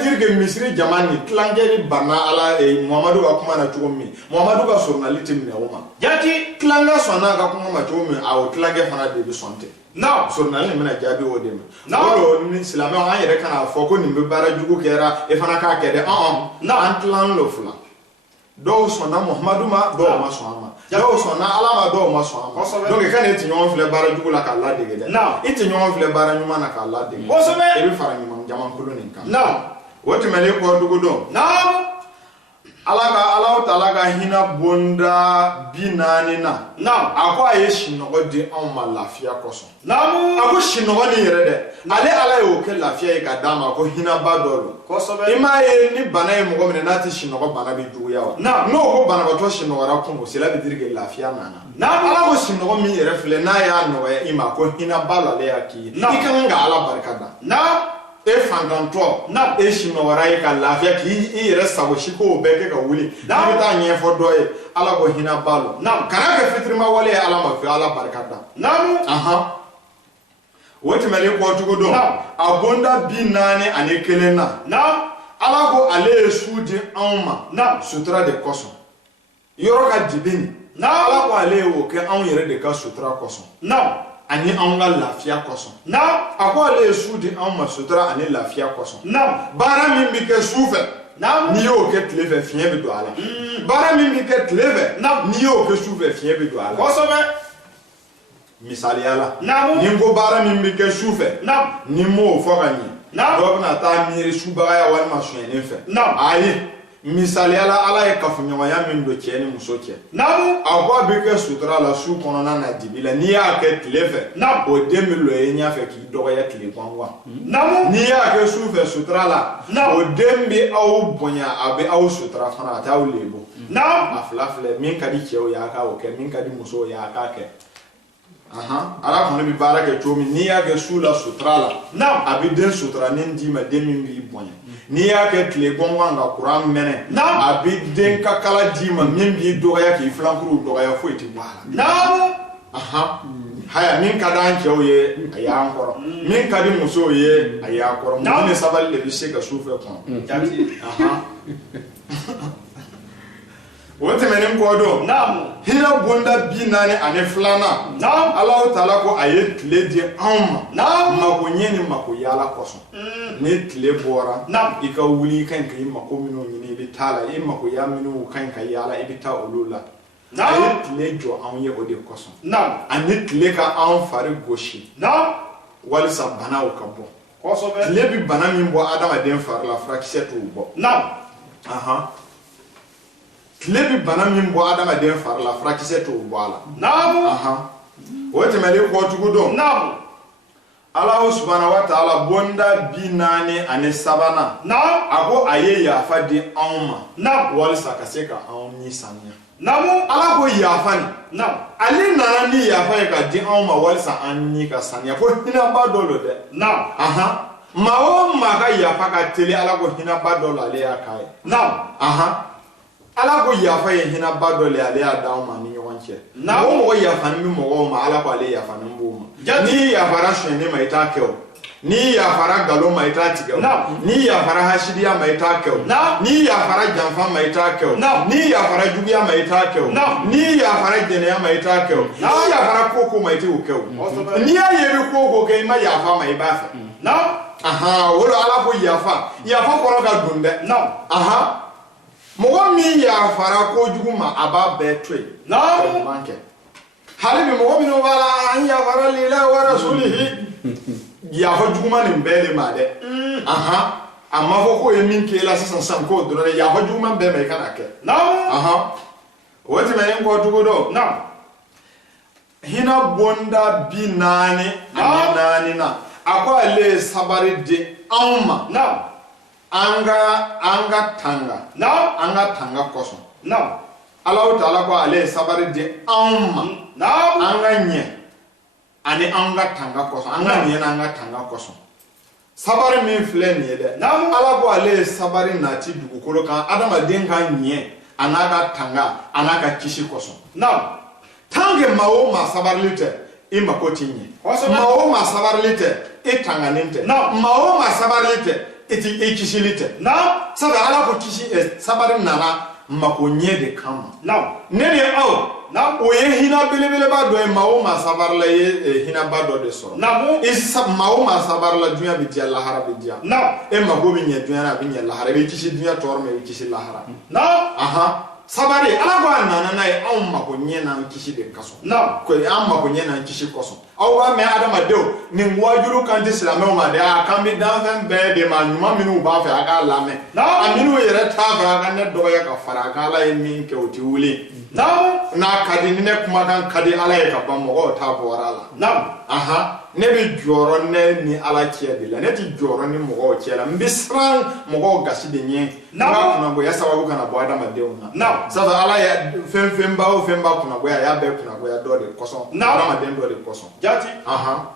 dire que Misri Jamani, Klangeri Bana ala et Mohamedou Akumana Choumi, Mohamedou Sonalité Minoma. Yati Klanga Sona Kakuma Choumi, à Klanga Fana de Santé. Non, Sonali Mena Jabi Odem. Non, c'est la même année qu'on a Foko Nimbara Djoukera et Fanaka Kede. Non, Antlan Lofla. Do Sona Mohamedouma, do Maswama. Do Sona Alama, do Maswama. Donc, quand il y a un bara du la Kala de non, il y a un bara Numana Kala de Bosome, et le Faranimam Jaman Kolonika. non, What you may go to go. non, Alaga allow Talaga Hina Bunda Binanina. non, Aqua Yeshin or de Alma Lafia Coson. non, I wish she no one here. Ale ala la fia Kadama ko Hina Badolo. Kosobe, Ima ni bana mo ko menati shi no bana bi du ya. No ko bana ko to shi no ra ko se la bi dirige la fia nana. Na ala ko shi no mi refle na ya no ima ko Hina Bala le aki. Ikanga ala barkada. Na e fanganto na e shi no ra ka la fia ki i resta wo shi ko be ke ka wuli. Na ta nye fo do e ala ko Hina Balo. Na kana ka fitrima wale ala ma fi ala barkada. Na aha What may you want to go down? Abunda binani and a kelena. Now, Alago ale sudi alma. Now, sutra de coson. Yoroka dibini. Now, Alago ale woke on your de sutra coson. Now, and the anga lafia coson. Now, Ako ale sudi alma sutra and a lafia coson. Now, Barami make sufe. Now, Nio get live fiebe douala. Barami get live. Now, Nio ke suve fiebe douala. Kosobe. Misaliala. Nimbo bara mimbike sufe. Nimo fogani. Dobna ta miri subaya wan masuen fe. Ayi. Misaliala ala e kafunyo ya mindo cheni musoche. Agwa bike sutra la su konona na dibila ni ya ke tlefe. O demilo enya fe ki doga ya tile kwangwa. Ni ya ke sufe sutra la. O dembi au bonya abe au sutra fana ta ulebo. Aflafle min kadi cheo ya ka o ke min kadi muso ya ka ke. Ala kono bi bara ke chomi ni ya ke sula sutrala abi den sutra nin di ma demi bi bonya ni ya ke tle gongwa nga kuram mene abi den kakala di ma min bi doga ya ke flankuru doga ya foiti wala haya min kada anke oye aya ankoro min kadi muso ye aya akoro mo ne sabal le bi se ka sufe kon What meaning Godo? Hina Bunda Binani and a flana. Allow Talako ayet lady Makunyeni Makuyala Koson. Net lebora. Ika wuli kan kay makomino ni bitala e makuyamino kan kayala ebita olula. Ayet lejo anye ode koson. Anet leka an fare goshi. Walisa bana okabo. Kosobe lebi bana mimbo adama den far la frakisetu bo. Lebi bana min bo adama den far la frakise to boala. Wote mele ko tugudo. Allah subhanahu wa ta'ala bonda binani ane sabana. Ago aye ya fadi auma. Wal sakaseka auni sanya. Allah go ya fani. Ali nani ya fa ka di auma wal sa anni ka sanya ko hina ba dolo de. Mawo maga ya fa ka tele Allah go hina ba dolo ale ya kai. Ala ko yafa ye hina badole ale ya dawo ma ni yonche na wo mo yafa ni mo ma ala ko ale yafa ni mo ni ya fara shene ma ita kew ni ya fara galo ma ita tigew ni ya fara hashidiya ma ita kew ni ya fara janfa ma ita kew ni ya fara jugiya ma ita kew ni ya fara jene ma ita kew ni ya fara koko ma ita kew ni ya yebe koko ke ma yafa ma ibafa wolo ala ko yafa ko ga dunde Mogo mi ya fara ko juguma aba betwe manke halibi mogo mi no wala an ya fara lila wa rasulihi ya fa juguma ni mbele made amma fo ko yemin ke la san ko do ya fa juguma be me kana ke wati me ko jugodo hina bonda binani anani na akwa le sabari de amma anga tanga anga tanga koso Allah ta'ala ko ale sabari de anga nye ani anga tanga koso anga nye na anga tanga koso sabari min fle ni de Allah ko ale sabari na ti dugu kolo kan adama den kan nye anaga tanga anaga kishi koso tange mawo ma sabari lite imako tinye mawo ma sabari lite itanga ninte mawo ma sabari lite eti kishilite na sabe ala ko kishi sabari nana makonye de kama na nene au na oye hina belebele ba do e mawo ma sabar la ye hina ba do de so na mo isa mawo ma sabar la dunya bi dia la hara bi dia na e mago bi nya dunya na bi nya la hara bi kishi dunya tor me kishi la hara na aha sabari ala ba nana na e au makonye na kishi de kaso na ko e am makonye na kishi koso au ba me adama de ni wajuru kan di islam o ma de kan bi dan fen be de ma nyuma minu ba fa aka la me na aminu yere ta fa kan ne do ya ka fara ka la min ke oti wuli na kadi ne kuma kan kadi ala ya ka ba mo ta bora la na aha ne bi joro ne ni ala kiya de la ne ti joro ni mo kiya la mbisran mo gasi de nye na kuna bo ya sababu kana bo adama de una na sasa ala ya femba o femba kuna bo ya be kuna bo ya do de koso adama de do de koso jati aha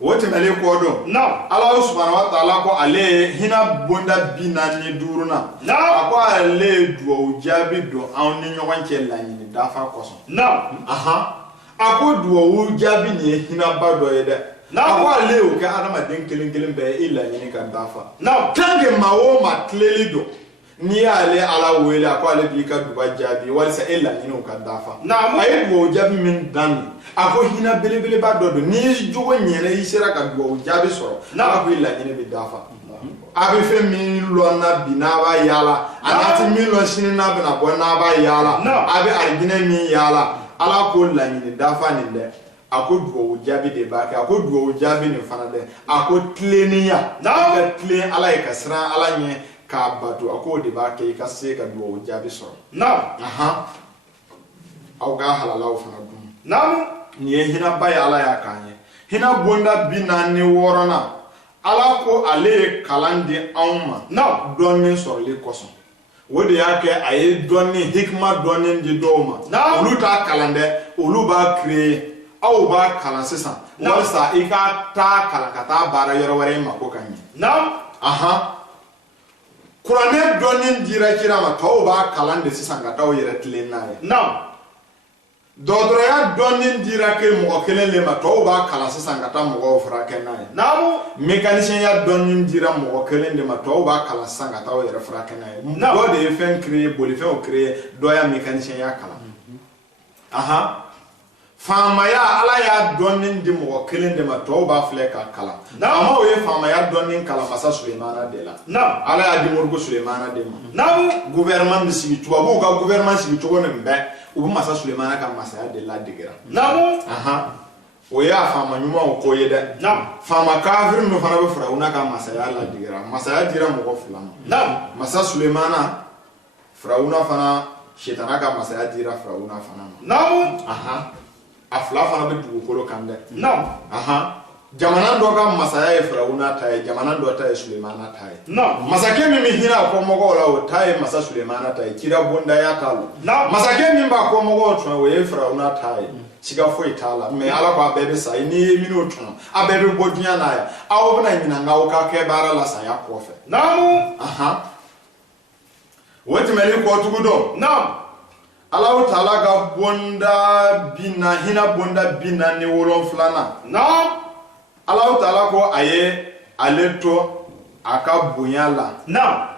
wote mele ko do na Allah subhanahu wa ta'ala ko ale hina bonda binani duruna na ko ale duo jabi do an ni nyowan ke lanyi dafa koso na aha ako duo jabi ni hina bado yede na ko ale o ka adama den kelen be illa ni kan dafa na kange mawo ma kleli do ni ale ala wele ko ale bi ka duba jabi wala sa illa ni kan dafa na ay duo jabi min dan ako hina belebele ba dodo ni jogo nyene isira ka duo jabi soro na ko illa ni bi dafa abi fe mi lona binaba yala anati mi lo shini na bina bo na ba yala abi argine mi yala ala ko la ni dafa ni de ako duo jabi de ba ka ako duo jabi ni fana de ako tleniya na ka tlen ala ka sra ala nye ka batu ako de ba ke ka se ka duo jabi soro na aha au ga halala fana dum na ni hina bay ala ya kanye hina bonda binani worona ala ko ale kalandi awma na donni sorli koso wodi yake aye donni hikma donni di doma ulu ta kalande ulu ba créer aw ba kalan sisan wasa ika ta kalakata bara yoro wore mako kanye na aha kurane donni dira kira ma taw ba kalande sisan ga taw yere tlenaye na dodoro ya donni dira ke mo kelen le ma to ba kala sisan kata mo fara kenai namu mécanicien ya donni dira mo kelen de ma to ba kala sisan kata o yere fara kenai do de fen créer boli fen o créer do ya mécanicien ya kala aha fama ya ala ya donni di mo kelen de ma to ba fle ka kala ama o ye fama ya donni kala masa Suleimana de la na ala ya di morgo Suleimana de ma namu gouvernement de sibi tuwa bo ga gouvernement sibi to ne mbe ubu masa Suleimana ka masa ya de la digira namu aha o ya fama nyuma o koye de nam fama kafir no fana be Firauna ka masa ya la digira masa ya dira mo ko fulana nam masa Suleimana Firauna fana shetana ka masa ya dira Firauna fana namu aha afla fana be dugu kolo kande nam aha jamana do ka masa ya Firauna tay jamana do tay Suleimana tay nam masake mi hina ko mogo la o tay masa Suleimana tay kira bonda ya talo masake mi ba ko mogo twa we Firauna tay siga foi tala me ala ko abebe sai ni minuto abebe bodunya na ya awo na nyina nga o ka ke bara la sa ya kofe namu aha wati meli ko tugudo nam ala taala ga bonda bina hina bonda bina ni wolon flana nam ala taala ko aye aleto aka bunyala nam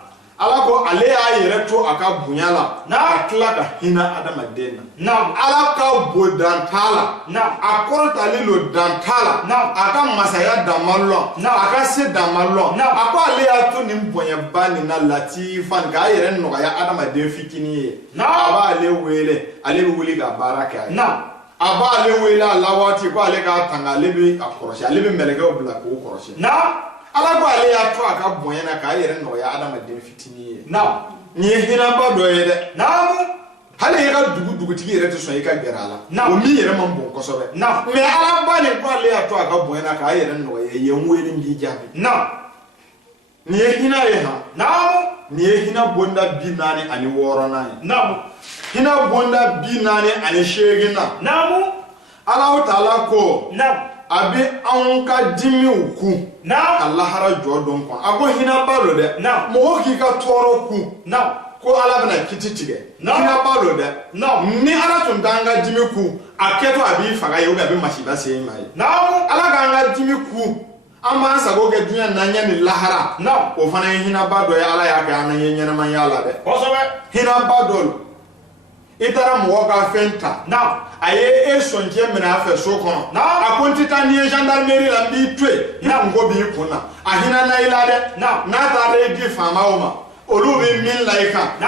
ala ko ale ayere to aka bunyala na akla ka hina adama dena nam ala ka bodantala nam akorta lilo dantala nam aka masaya damallo aka se damallo ako ale ato ni mbonya bani na latifan ga ayere no ya adama den fikini aba ale wele ga baraka nam aba ale wele alawati ko ale ka tanga lebe akoroshi ale be melege obla ko koroshi nam ala ko ale ya to aka bonya na ka ayere no ya adama den fitini nam ni hina ba do yede nam hali yega dugu tigi yere to so yeka gerala o mi yere man bon kosobe nam me ala ba ne ko ale ya to aka bonya na ka ayere no ye yenwe ni jabi nam ni hina ye ha nam ni hina bonda binani ani woro nani nam hina bonda binani ani shege na nam ala taala ko nam abi an ka dimi uku nam Allah hara jodon ko ago hina balo de nam mo ki ka toro ku nam ko ala bana kititige hina balo de nam ni ala tun danga dimi ku aketo abi faga ye obi abi mashiba se mai nam ala ganga dimi ku ama sago ke dunya nanya ni lahara o fana hina ba do ya ala ya ka na yenya man ya la de hina ba do itara mo ga fenta aye sonje mena afa so kono akonti tani gendarmerie la bi tue na ngo bi kuna ahina na ila de na ta de di fama o ma olu bi min laika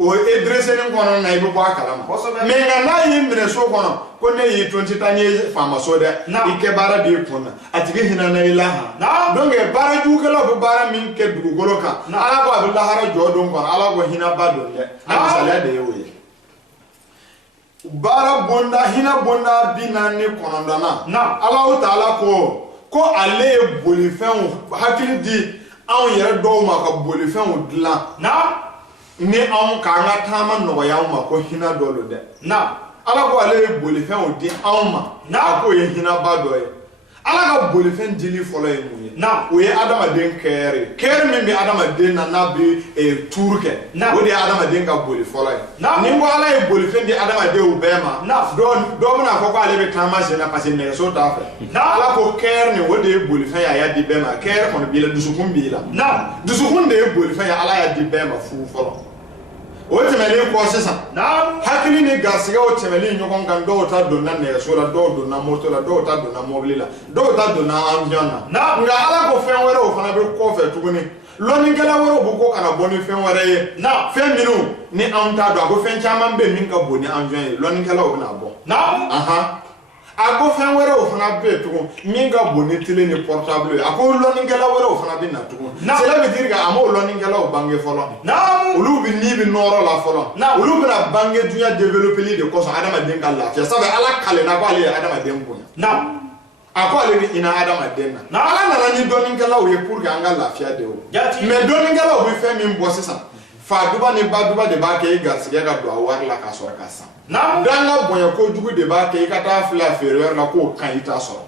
o edrese ni kono na ibu kwa kalama me nga na yi mene so kono ko ne yi 20 tani fama so de ike bara bi kuna atige hina na ila ha donc e bara ju kala bu bara min ke du goloka ala ko abdullah hara jodon kono ala ko hina ba do de na sala de yo bara bonda hina bonda binani konondana Allah Taala ko ale bolifen hakili di an yere do ma ka bolifen dlan ni an ka nga tama no ya ma ko hina dolo de ala ko ale bolifen di an ma ko ye hina ba do ye ala ka bolifen dili folo ye mu ye o ye adama den kere min bi adama den na bi turke o de adama den ka boli folo ye ni ko ala ye bolifen di adama den o bema do na ko ale be tama se na pase ne so ta fe ala ko kere ni o de bolifen ya di bema kere kono bi la dusukun bi la dusukun de bolifen ya ala ya di bema fu folo o temeli ko sesa hakili ni gasiga o temeli nyokon kan do ta do na ne so la do na moto la do ta do na mobile la do ta do na ambiana nga ala ko fen were o fana be ko fe tuguni loni ngala woro bu ko kana boni fen were ye fen minu ni an ta do ko fen chama be min ka boni ambiana loni ngala o na bo ago fen were o fana be tugun min ga boni tele ni portable ako loni ngala were o fana be na tugun cela veut dire que amo loni ngala o bange folo olu bi ni bi noro la folo olu bi na bange dunya developer li de ko so adama den ka la sabe ala kale na ko ale adama den ko ako ale ni ina adama den na ala na ni doni ngala o ye pour que anga la fia de o mais doni ngala o bi fe mi mbo sesa fa duba ni ba duba de ba ke garsiga ga do awar la ka so ka sa danga bonya ko jugu de ba ke ka ta fla inférieur na ko kan ita so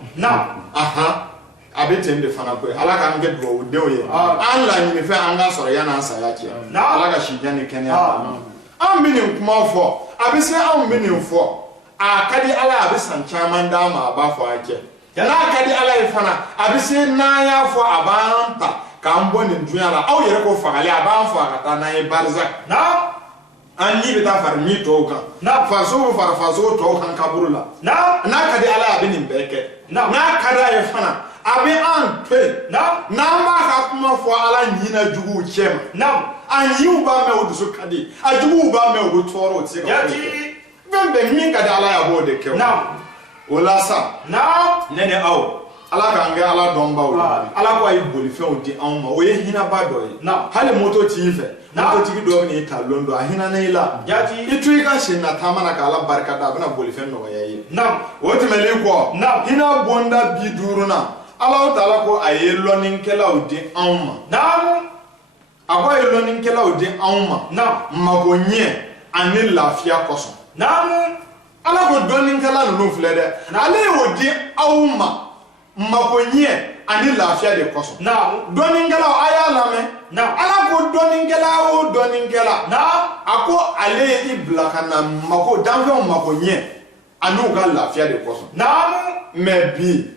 abete de fana ko ala ka nge do o de o ye an la ni fe anga so ya na sa ya ki ala ka shi jani kenya an binin kuma fo abise an binin fo akadi ala abisan chaman da ma ba fo ake na akadi ala fana abise na ya fo abanta ka mbo ni dunya la aw yere ko fa ale aban fo akata na e barzak an yi bita far mi to kan faso far faso to kan kaburula na kadi ala abinin beke na kada e fana abi an pe na ma ka kuma fo ala nyina jugu chema an yi ba me oduso kadi ajugu ba me odu toro ti ka bembe mi kadi ala ya bo de ke wala sa nene aw ala ka nga ala domba o ala ko ay boli fe o di an ma o ye hina ba do yi hali moto ti fe moto ti do ni ta londo a hina na ila itu ka shin na tamana ka ala barka da bana boli fe no ya yi o ti mele ko hina bonda bi duru na ala Taala ko aye lonin kela o di an ma abo aye lonin kela o di an ma ko nye ani lafia koso ala ko donin kela no fle de ale o di an ma ko nye ani lafia de koso donin kela aya lame ala ko donin kela ako ale ibla kana mako danfo mako nye anu ga lafia de koso mais bi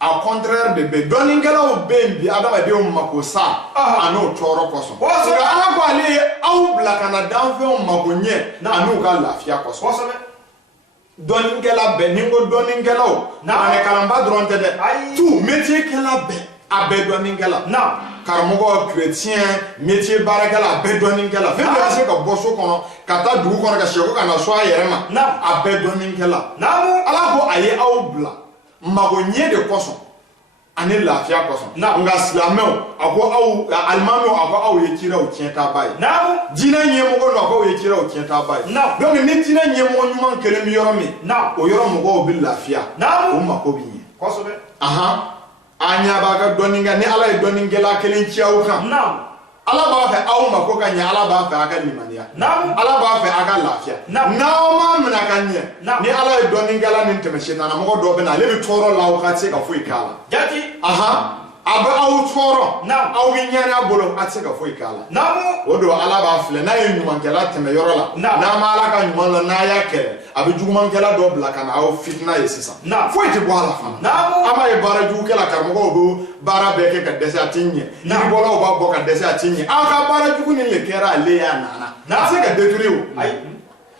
au contraire de be donin kela o be bi adama de mako sa anu toro koso ala ko ale au bla kana danfo mako nye anu ga lafia koso donin kela be ningo donin kela o ane kalamba dronte de tout métier kela be abe donin kela karamogo chrétien métier barakala abe donin kela fe be se ka boso kono kata dugu kono ka sheko kana so ayerema abe donin kela ala ko aye awbla mago nye de koso ani lafia koso nga slameo ako aw almano ako aw yekira o tienta bay dina nyemo ko ako yekira o tienta bay donc ni dina nyemo nyuma kele mi yoro mi o yoro mo go bil lafia o mako bi koso be anya ba ga doninga ni ala doningela kele chiawo kan ala ba fa aw mako kan ya ala ba fa aka limania ala ba fa aka lafia na ma mna kan ni ala doningela ni temeshina na mo do be na le bi toro la o ka se ka fu ikala aba aw toro aw bi nyana bolo atse ka foi kala odo ala ba fle na ye nyuma kala teme yoro la na ma ala ka nyuma la na ya ke abi juguma kala do bla kana aw fitna ye sisa foi te bo ala fa ama e bara jugu kala ka mo go bara be ke ka dese atinye ni bolo ba bo ka dese atinye aw ka bara jugu ni le kera le ya nana atse ka deturiu ai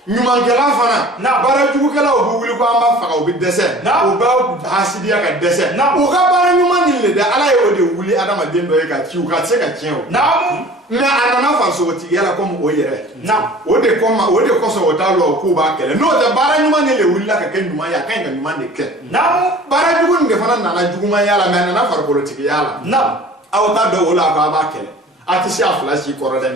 nyumankela fana bara jugukela o wuli ko amba faga o bi dese o ba hasidiya ka dese o ka bara nyuma ni le da ala ye o de wuli adama den do e ka ci o ka se ka cien o na anana fa so ti yala ko o yere o de ko ma o de ko so o ta lo ko ba kele no de bara nyuma ni le wuli la ka ken nyuma ya kan ga nyuma de ke bara jugun de fana nana juguma yala me nana far politique yala aw ta do wala ka ba kele atisi aflashi koro de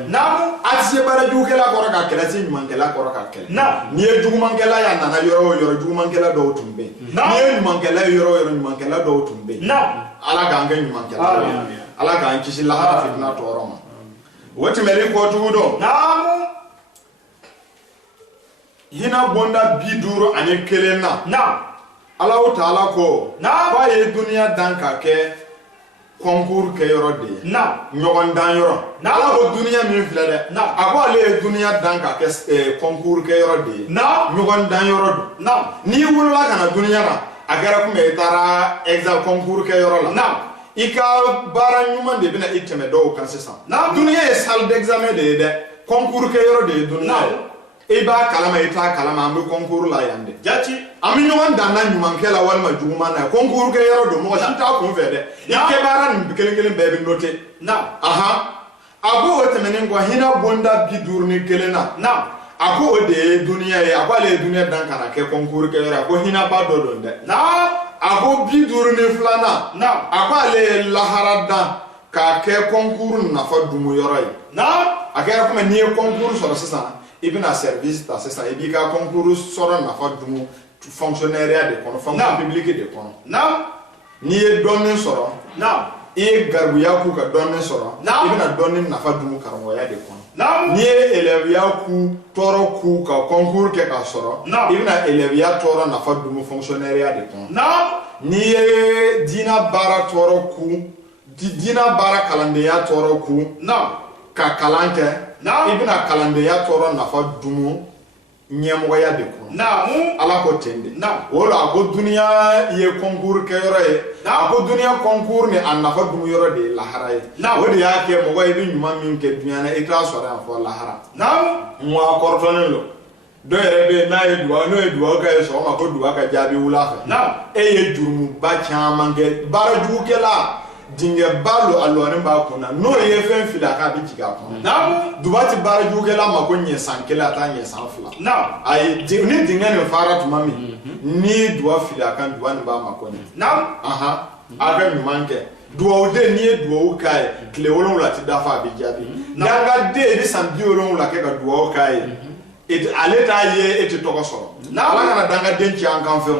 atisi bara jugukela koro ka kele si nyumankela koro ka kele ni e jugumankela ya nana yoro jugumankela do tumbe ni e nyumankela yoro nyumankela do tumbe ala ga ngen nyumankela ala ga nkisi la ha fitna to roma wati meli ko tudo hina bonda biduro ane kelena ala o taala ko ba ye dunia danka ke concours ke yoro de nyogon dan yoro ala ko dunia min fle de ako ale dunia danka ke concours ke yoro de nyogon dan yoro ni wulula kana dunia na agara ko me tara exam concours ke yoro la ika bara nyuma de bina iteme do kan sesa dunia e salle d'examen de concours ke yoro de dunia e ba kalama ita kalama ambe concours la yande jati ami nyowan dana nyumankela walma juguma na concours ke yoro do mo shita ko fede ike bara ni bikelengelen bebe note abo otemene ngwa hina bonda bidur ni kelena ako ode dunia e akale dunia dan kana ke concours ke yoro ko hina ba do donde ako bidur ni flana akale laharada ka ke concours na fa dumu yoro yi akere ko ni concours so sesa ibina service ta sesa ibika concours soro na fa dumu fonctionnaire de kono fonction publique de kono ni e donne soro e garbu yaku ka donne soro ibina donne na fa dumu karamo ya de kono ni e élève yaku toro ku ka concours ke ka soro ibina élève ya toro na fa dumu fonctionnaire de kono ni e dina bara toro ku dina bara kalande ya toro ku ka kalanke ibina kalande ya toro na fa dumu nyemo ya de ko ala ko tende wala ko dunia ye concours ke yoro e ko dunia concours ni an na fa dumu yoro de lahara e wodi ya ke mo way bi nyuma min ke dunia na ita so ran fo lahara mo akortone lo do rebe na e duwa no e duwa ka e so ma ko duwa ka jabi wula fa e ye jurmu ba chama nge bara ju ke la dinge balo alwarin ba kuna no ye fen fila ka bi jiga kuna dubati bara jugela ma ko nye sankela ta nye sanfla ay ni dinge ne fara to mami ni duwa fila kan duwa ni ba ma ko ni aga mi manke duwa ode ni duwa o kai kle wolon la ti dafa bi jabi danga de di sambi wolon la ke ka duwa o kai et aleta ye et to ko so ala kana danga denci an kan fe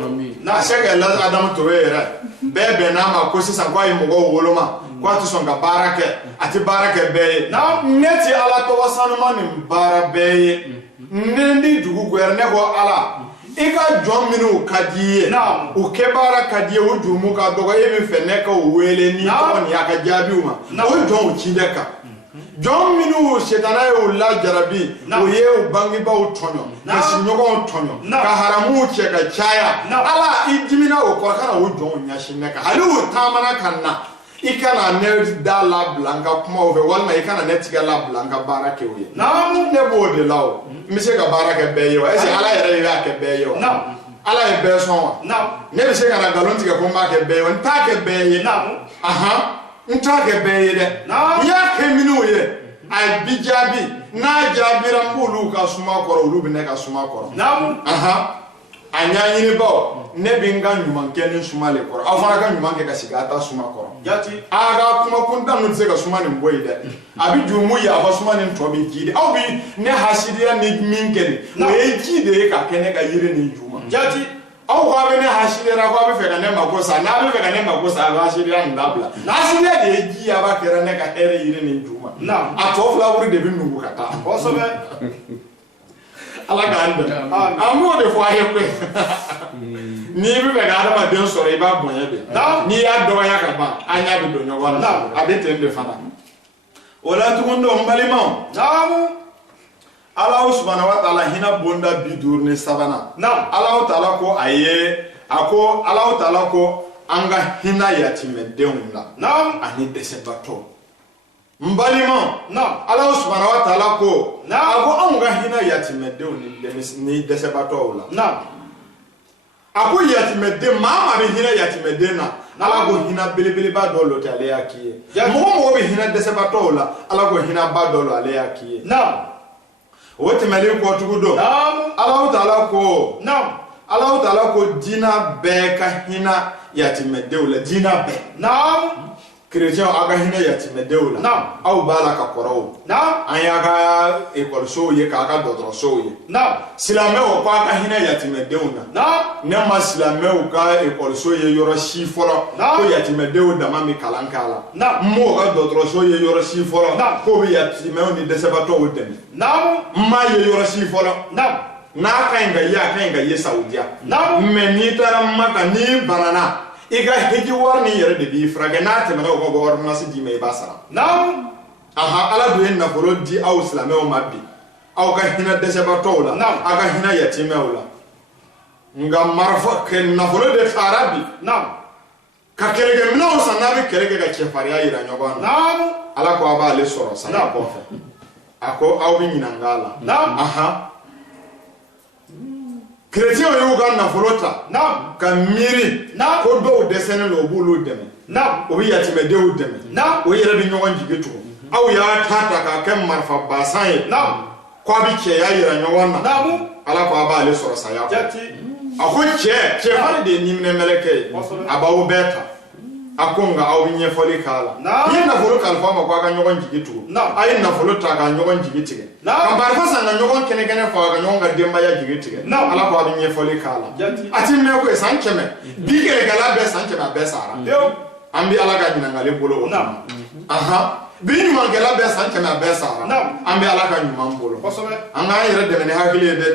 na shaka la adam to wera bebe na ma ko sisan kwa imo go woloma kwa to songa barake ati barake be na neti ala to wasanu mani bara be ndi dugu gwerne go ala ika jom minu kadiye na o ke bara kadiye o jumu ka dogo e mi fene ka o wele ni to ni aka jabiuma o jom o chindeka jom minu shetana o la jarabi o ye o bangi ba o tonyo na sinyogo o tonyo ka haramu che ka chaya ala idimina o ko kana o jom nya shineka halu tamana kanna ikana ne da la blanca kuma o ve walma ikana ne tiga la blanca barake o ye na ne bo de lawo mi se ka barake be yo ese ala yere ya ke be yo ala e be so ne bi se kana galon tiga ko ma ke be yo nta ke be ye nta ke be ye de ya ke minu ye ay bijabi na jabira mbulu ka suma koro ulu bi ne ka suma koro anya yini bawo ne binga nyuman kenin suma le koro afana ka nyuman ke ka sigata suma koro yati aga kuma kunda no se ka suma ni boy de abi jumu ya fa suma ni to bi jide aw bi ne hasidiya ni minkeni o e jide ka kene ka yire ni juma yati aw ko be ne hasidiya ko be fe ka ne makosa na be fe ka ne makosa ba hasidiya ndabla na hasidiya de ji ya ba kera ne ka ere yire ni juma na atofla wuri de bi nungu kata o so be ala ka anda amu de fo aye ko ni bi be ga ma den so re ba bonya be ni ya do ya ka ba anya bi do nyogo na abete mbe fana wala tukundo mbalima namu Allah subhanahu wa ta'ala hina bonda bidur ne sabana Allah ta'ala ko aye ako Allah ta'ala ko anga hina yatime deunla ani desebato mbalima Allah subhanahu wa ta'ala ko ako anga hina yatime deunni ni desebato la ako yatime de mama be hina yatime de na ala go hina belebele ba do lo tale akiye mo be hina desebato la ala go hina ba do lo ale akiye wote mali ko tugudo Allah ta'ala ko Allah ta'ala ko dina be ka hina yatime dewla dina be chrétien aga hina yatime dewla aw bala ka koro ayaga école so ye ka ga dodro so ye silame o ko aga hina yatime dewna ne ma silame o ka école so ye yoro shi foro ko yatime dewda mami kalankala mo ga dodro so ye yoro shi foro ko bi yatime o ni desebato o dem ma ye yoro shi foro na kainga ye saudia me ni tara maka ni banana iga hiji warni yere de bi fraga na te mena ko war na si di me basara aha ala do en na folo di aw islamé o mabbi aw ga hina desebato la aga hina yatime wala nga marfa ken na folo de arabi ka kelege mena o sanabi kelege ga chefaria ira nyoba ala ko aba le soro sana ko fe ako aw bi nyinangala aha chrétien yo ga na folota ka miri ko do desene lo bulu deme o bi yatime de o deme o yere bi nyogon jigetu aw ya tata ka kem marfa basan ko bi che ya yira nyogon na ala ko aba le soro saya ko ako che fari de nimne meleke aba o beta akonga aw bi nyefoli kala ni na folo kala fama ko ga nyogon jigetu ay na folota ga nyogon jigetige kan bar fasa na nyogon kene fa ga nyogon ga demba ya jigetige ala ko bi nyefoli kala ati me ko sancheme bigere gala be sancheme be sara ambi ala ga nyina ngale bolo o aha bi nyuma gala be sancheme be sara ambi ala ga nyuma bolo anga yere de ne hakile de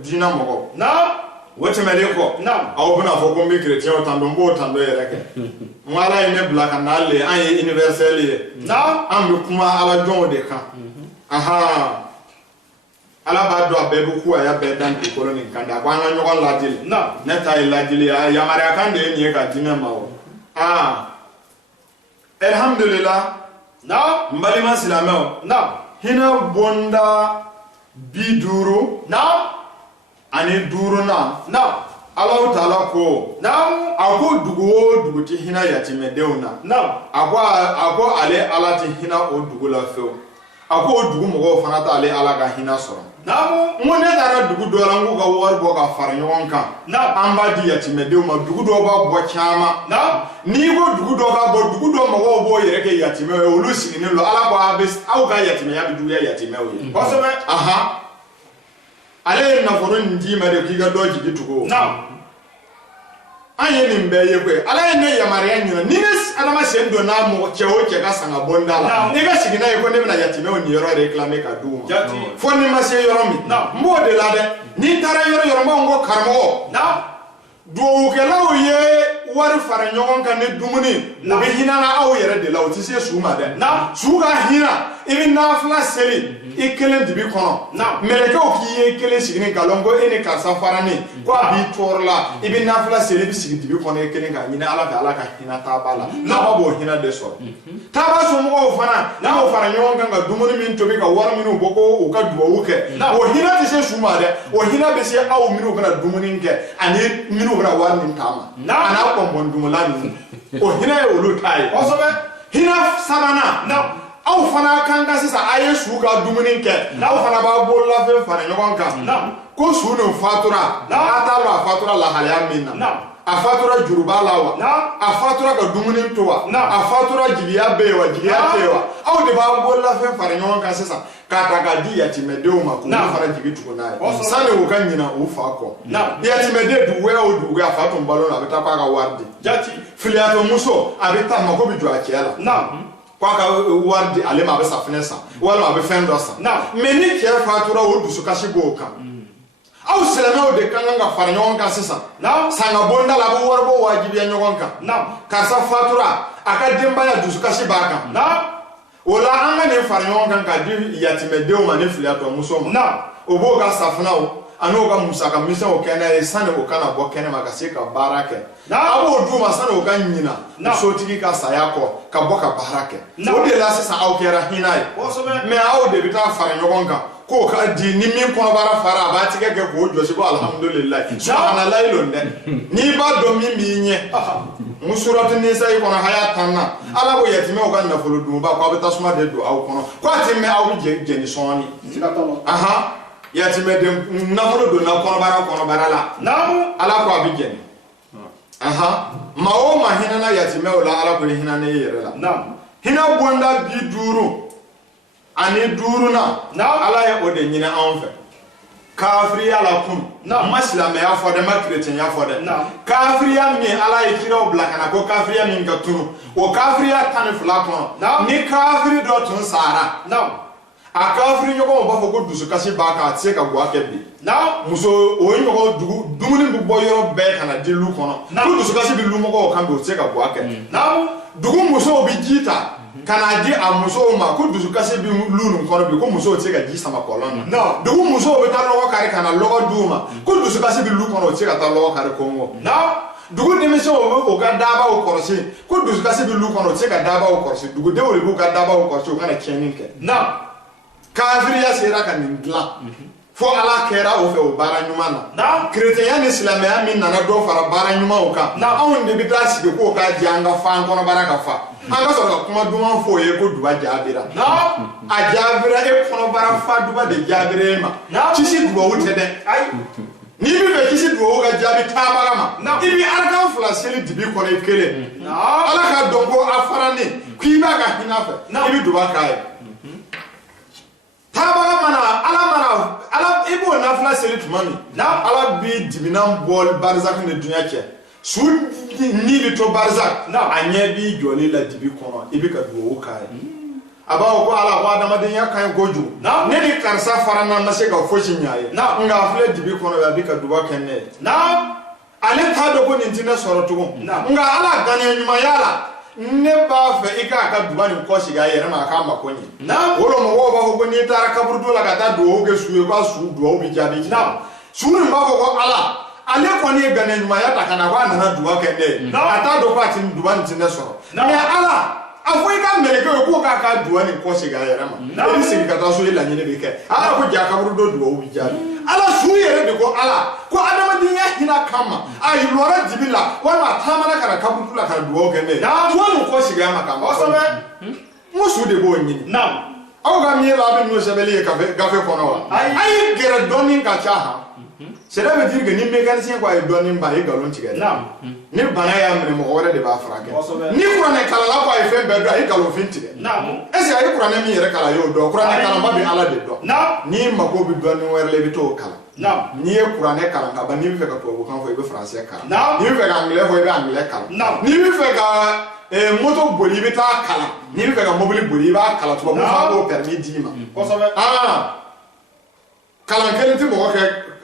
dina mogo wote meleko aw buna fo ko mi chrétien otando mbo tando yereke ngala ine blaka nalle an universel ye ambi kuma ala jon de kan aha ala ba do abebu ku aya be dan ti koloni kanda kwa nga nyogon ladil neta ladil ya mari akande ni ka dina mawo alhamdulillah mbali ma silamo hina bonda biduru ani duru na Allah ta'ala ko ako dugu ti hina yatime deuna ako ale ala ti hina o dugu la feo ako dugu mo fana ta ale ala ga hina soro mo ne dara dugu do la ngu ga wor bo ga far nyon kan amba di yatime deuma dugu do ba bo chama ni go dugu do ga bo dugu do mo bo yere ke yatime o lu sigini lo ala ko abes au ga yatime ya bi du ya yatime o ye ko so be aha ale na foro ndi ma de kiga doji gitugo anye ni mbeye kwe ale ne ya maria nyina nines ala ma sendo na mo chewo che ka sanga bondala ni ga sigina e ko ne na yatime o ni yoro reclamer ka duma fo ni ma se yoro mi mo de la de ni tara yoro mo ngo karmo do ke la o ye wari fara nyogon kan ne dumuni no be hinana aw yere de la o ti se suma de su ga hina ibi na fla seli ikelen dibi kono meleke o ki ye kelen sigini galongo ene ka safarani ko abi torla ibi na fla seli bi sigi dibi kono ikelen ga nyina ala ka hina tabala na babo hina de so taba so mo fana na o fara nyogon kan ga dumuni min to bi ka war minu boko o ka duwo uke o hina ti se suma de o hina be se aw minu kana dumuni nke ani minu kana war min tama ana ko bondumulani o hina e olu tai o so be hina sabana aw fana kanga sisa aye suka dumuni ke aw fana ba bolla fe fana nyogon kan ko sunu fatura atalo fatura la halya minna a fatura juruba lawa a fatura ka dumuni towa a fatura jibiya bewa jibiya tewa aw de ba bolla fe fana nyogon kan sisa kata ga di yatime de o ma ko fara jigi tuko nae sane wo kan nyina o fa ko yatime de duwe o duwe a fatu mbalo na beta pa ga wardi jati filiato muso abita mako bi jo akiela kwa ka wardi ale ma be safnesa wala ma be fendosa mais ni ke fatura o dusu kashi boka aw selama o de kanga fara nyon kan sisa sanga bonda la bo warbo wajibi ya nyon kan karsa fatura aka demba ya dusu kashi baka wala anga ne fara nyon kan ka di yatime de o ma ne filia to musoma o bo ga safna o ano ga musaka misa o kana e sane o kana bo kana makase ka barake abo du ma sane o ga nyina so tigi ka sayako ka bo ka barake o de la sisa aw kera hinai me aw de bita fara nyon kan ko ka di ni min ko bara fara ba tige ke ko josi ko alhamdulillah subhanallah ilonde ni ba do mi nye musuratu nisa yi kono haya tanna ala bo yetime o kan na folo dum ba ko beta suma de do aw kono ko atime aw je ni soni aha yetime de na folo do na kono bara la namu ala ko abije aha ma o ma hina na yetime o la ala ko hina ne yere la nam hina bonda bi duru ani duru na ala ya ode nyina anfe kafiri ala kun maslama ya fode ma chrétien ya fode kafiri ya mi ala ya kira o blakana ko kafiri ya mi ngatunu o kafiri ya tan fula kono ni kafiri do tun sara a kafiri nyoko ba fo ko dusu kasi ba ka tse ka gwa kebi muso o nyoko dugu dumuni bu boyoro be kana dilu kono ko dusu kasi bi lu mo ko kan do tse ka gwa kebi dugu muso bi jita kana di a muso ma ko dusu kasi bi lunu kono bi ko muso tse ka ji sama kolon dugu muso be ta logo kare kana logo duma ko dusu kasi bi lu kono tse ka ta logo kare kongo dugu demise o ga daba o korsi ko dusu kasi bi lu kono tse ka daba o korsi dugu de o le bu ga daba o korsi o kana cheninke kafiri ya sera ka ningla fo ala kera o fe o bara nyuma na chrétien ya ni islam ya min na do fara bara nyuma o ka awon de bi tasi de ko ka janga fa kono bara ka fa anga so ka kuma duma fo ye ko duba jabira a jabira e kono bara fa duba de jabire ma chisi duba wote de ai ni bi be chisi duba o ga jabi tabara ma ibi arkan fula seli dibi kono e kele ala ka dongo afara ni kwiba ka hinafe ibi duba kai tabara mana ala ibo na fla seli tumani ala bi dibinam bol barzak ne dunya ke su ni bi to barzak anye bi joli la dibi kono ibi ka duwo kai aba ko ala ko adama den ya kan goju ne ni karsa farana na se ka foshi nyaye nga fle dibi kono ya bi ka duwa kenne ale ta do ko ni tina soroto nga ala gane nyuma yala ne ba fe ika ka duba ni ko shiga yere ma ka ma konyi wolo mo wo ba ko ni tara kaburu do la ka ta do ge suwe ba su do bi jabi suru ba ko ala ale ko ni gane nyuma ya ta kana ba na duwa kenne ata do ba tin duba ni tin soro me ala afoika meleke ko ka duwa ni ko shiga yere ma ni sin ka ta so ila ni ne be ke ala ko ja kaburu do duwa bi jabi ala su yere be ko ala ko adama dinya hina kama ayi lora dibila wana tamana kana kaburu la kana duwa kenne duwa ni ko shiga ma kama o so be musu de bo nyini aw ga mi la be no sebeli ka gafe kono ayi gere doni ka chaha cela veut dire que ni mécanicien ko ay doni ba e galon tigere ni bana ya mre mo wore de ba frake ni kurane kala la ko ay fe be do ay galon fintige ese ay kurane mi yere kala yo do kurane kala ba bi ala de do ni mako bi doni wore le bi to kala ni e kurane kala ka ba ni bi fe ka to ko kan fo e be français kala ni bi fe ka anglais fo e be anglais kala ni bi fe ka moto boli bi ta kala ni bi fe ka mobile boli ba kala to ba fa ko permis dima kala kelenti mo ko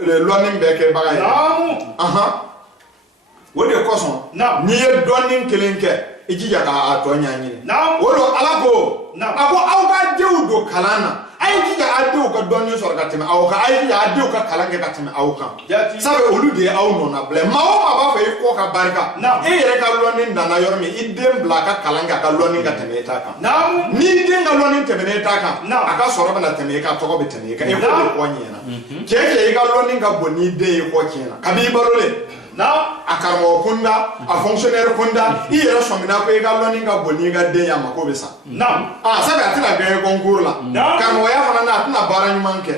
le lonin beke bagay wode koson ni ye donin kelenke ijija ka atonya nyine wodo alako ako awga dewdo kalana ay jija adew ka donin sor ka teme awka ay jija adew ka kalange ka teme awka sabe olude aw nona ble mawo baba fe ko ka barka e yere ka lonin dana yormi idem blaka kalanga ka lonin ka teme taka ni denga lonin teme taka aka soro bana teme ka togo be teme ka e ko ko nyena keke ga lonin ka boni de ko kena kabi balole akarmo kunda a fonctionnaire kunda iyere somina ko ga lonin ka boni ga de ya mako be sa sabe atila be concours la karmo ya fana na atna bara nyumanke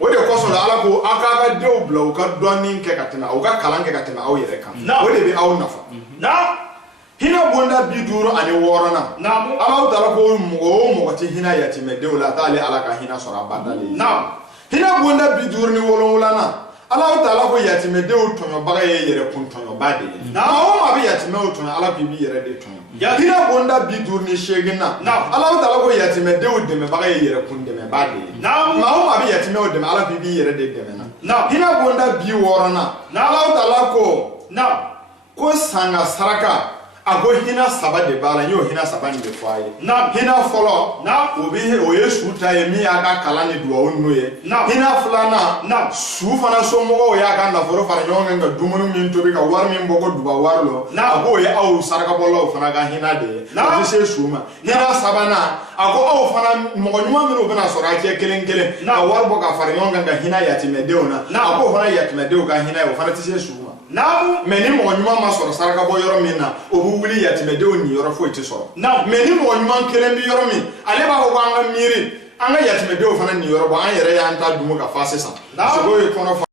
wode koso la ala ko aka ga de oblo ka donin ke katina o ga kalange katina aw yere kan wode be aw nafa hina bonda biduro ani worona ala dala ko mo ti hina yati me de wala tale ala ka hina sora badale hina bonda biduro ni wolon wala na Allah ta'ala ko yatimedenw tɔɲɔbaga ye yɛrɛ kun tɔɲɔba de ye maa o maa bɛ yatimɛw tɔɲɔ Ala k'i b'i yɛrɛ de tɔɲɔ hinɛ bonda 58 na Allah ta'ala ko yatimedenw dɛmɛbaga ye yɛrɛ kun dɛmɛba de ye maa o maa bɛ yatimɛw dɛmɛ Ala k'i b'i yɛrɛ de dɛmɛ na hinɛ bonda 60 na Allah ta'ala ko sanga saraka a ko hinɛ saba de b'a la n y'o hinɛ saba de fɔ a ye hinɛ fɔlɔ o ye su ta ye min y'a ka kalan ni duwawu n'o ye hinɛ filanan su fana somɔgɔw y'a ka nafolo fara ɲɔgɔn kan ka dumuni min tobi ka wari min bɔ ko duba wari lɔ a k'o ye aw sarakabɔlaw fana ka hinɛ de ye o tɛ se su ma hinɛ sabanan a ko aw fana mɔgɔ ɲuman minnu bɛna sɔrɔ a cɛ kelen kelen ka wari bɔ ka fara ɲɔgɔn kan ka hinɛ yatimɛdenw na a k'o fana yatimɛdenw ka hinɛ ye o fana tɛ se su ma mais ni mɔgɔ ɲuman ma sɔrɔ saraka bɔ yɔrɔ min na o bɛ wuli yatimɛdenw ni yɔrɔ foyi tɛ sɔrɔ mais ni mɔgɔ ɲuman kelen bɛ yɔrɔ min ale b'a fɔ ko an ka miiri an ka yatimɛdenw fana ni yɔrɔ bɔ an yɛrɛ y'an ta dun ka fa sisan sogo ye kɔnɔ